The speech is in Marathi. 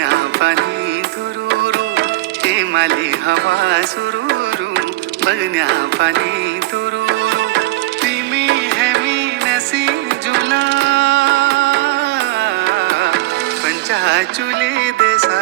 बगण्या पाणी तुरुरू हेमाली हवा सुरूरू बगण्या पाणी तुरुरू तिमी हेमी नसी जुला पंचा चुली देसा